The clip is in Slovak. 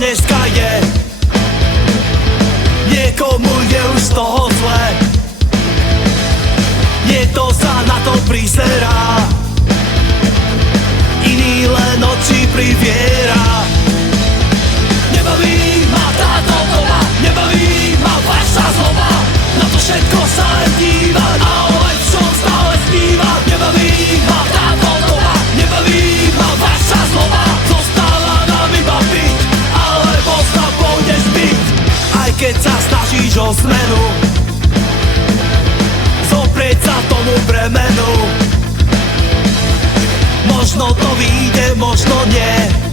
dneska je. Niekomu je už z toho zle, niekto sa na to prizerá, iný len oči priviera. Nebaví ma táto doba, nebaví ma vaša zloba, na to všetko sa len dívať a o lepšom stále snívať. Nebaví ma táto doba, nebaví ma vaša zloba, zostáva nám iba piť, alebo sa pôjdeš byť. Aj keď sa snažíš o zmenu, zoprieť sa tomu bremenu, možno to vyjde, možno nie.